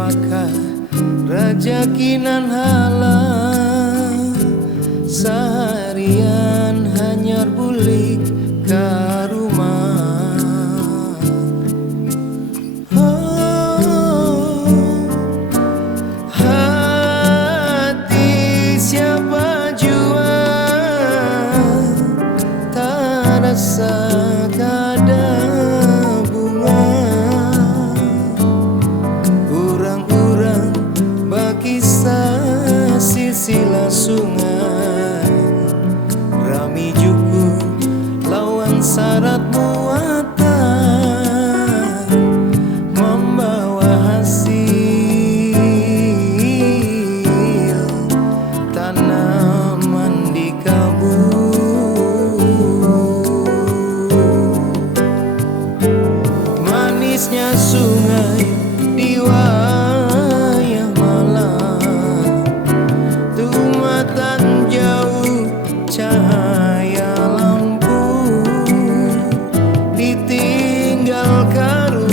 apakah rezekinan halal seharian hanyar bulik ke rumah. Hati siapa jua tak rasa kada bunga. Urang-urang bakisah silsilah sungai rami juku lawan syarat muatan membawa hasil tanaman di kabut. Manisnya sungai di wayah malam, tumatan jauh cahaya lampu, ditinggal karu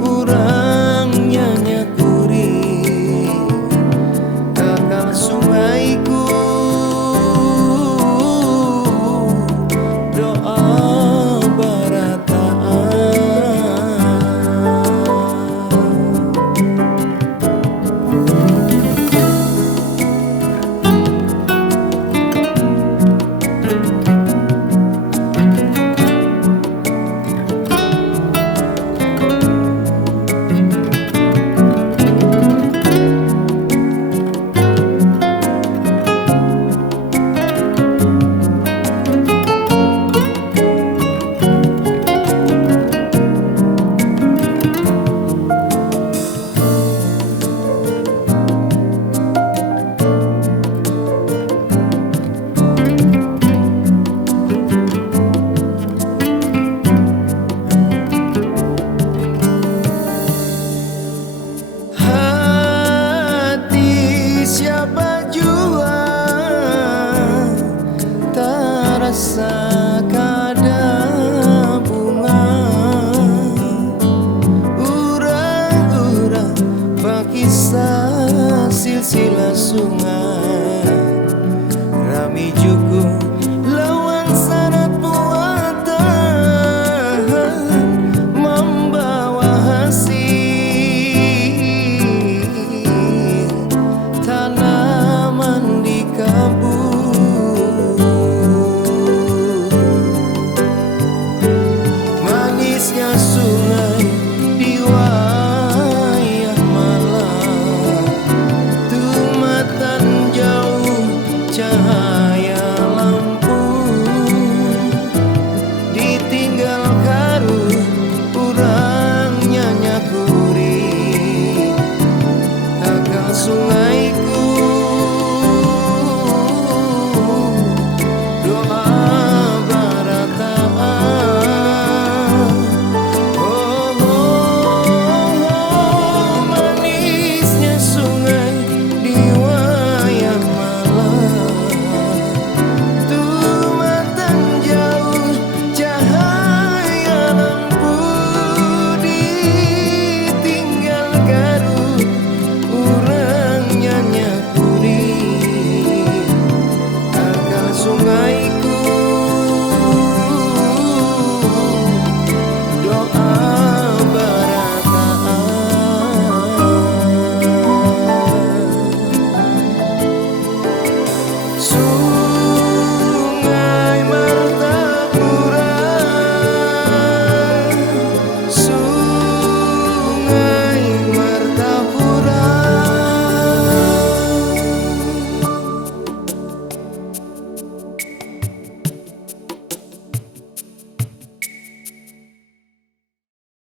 urangnya nyakuri kakak sungaiku. Doa barataan siapa jua tak rasa kada bunga. Urang-urang bakisah silsilah sungai